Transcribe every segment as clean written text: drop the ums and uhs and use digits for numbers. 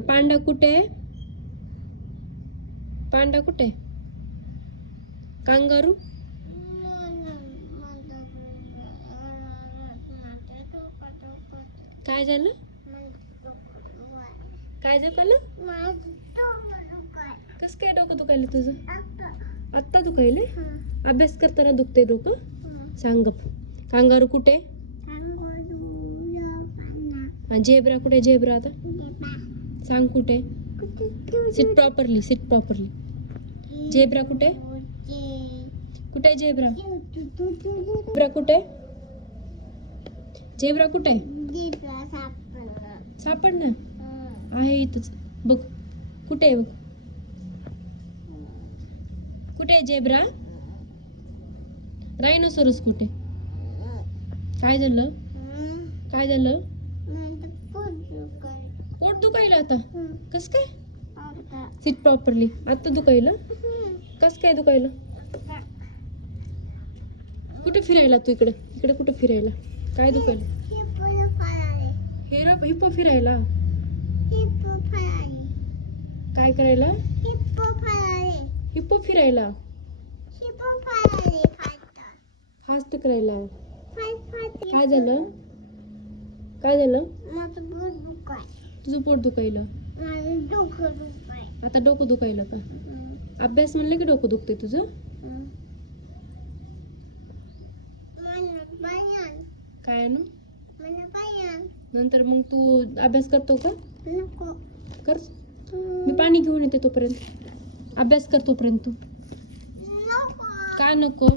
पांडा कुठे? पांडा कुठे? कांगारू? काय झालं? काय दुखलं? कस काय डोकं दुखायलं तुझं? आत्ता दुखायले? अभ्यास करताना दुखते डोकं? सांग गप. कांगारू कुठे? झेब्रा कुठे? झेब्रा आता सांग कुठे? Seat properly, seat properly. Zebra कुठे? कुठे झेब्रा? झेब्रा कुठे? झेब्रा कुठे? सापड ना. आहे इथंच बघ. कुठे आहे बघ? कुठे आहे झेब्रा? रायनोसोरस कुठे? काय झालं? काय झालं? पोट दुखायला आता? कस काय? Seat properly. आता दुखायला? कस काय दुखायला? कुठे फिरायला तू? इकडे इकडे कुठे फिरायला? काय दुखायला? हिप्पो फिरायला? काय करायला? हिप्पो फिरायला? फास्ट करायला? काय झालं? काय झालं? तुझं पोट दुखायला? आता डोकं दुखायला का? अभ्यास म्हणलं की डोकं दुखते तुझं? काय आणू? नंतर मग तू अभ्यास करतो का? कर. मी पाणी घेऊन येते तोपर्यंत. अभ्यास कर तोपर्यंत तू. का नको?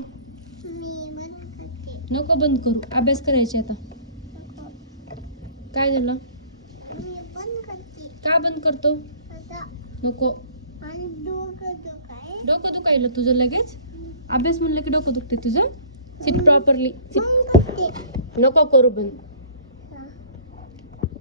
नको बंद करू. अभ्यास करायचे आता. काय झालं? का बंद करतो? नको. डोकं दुखायला तुझं लगेच? अभ्यास म्हणलं की डोकं दुखते तुझं? Seat properly. नको करू बंद.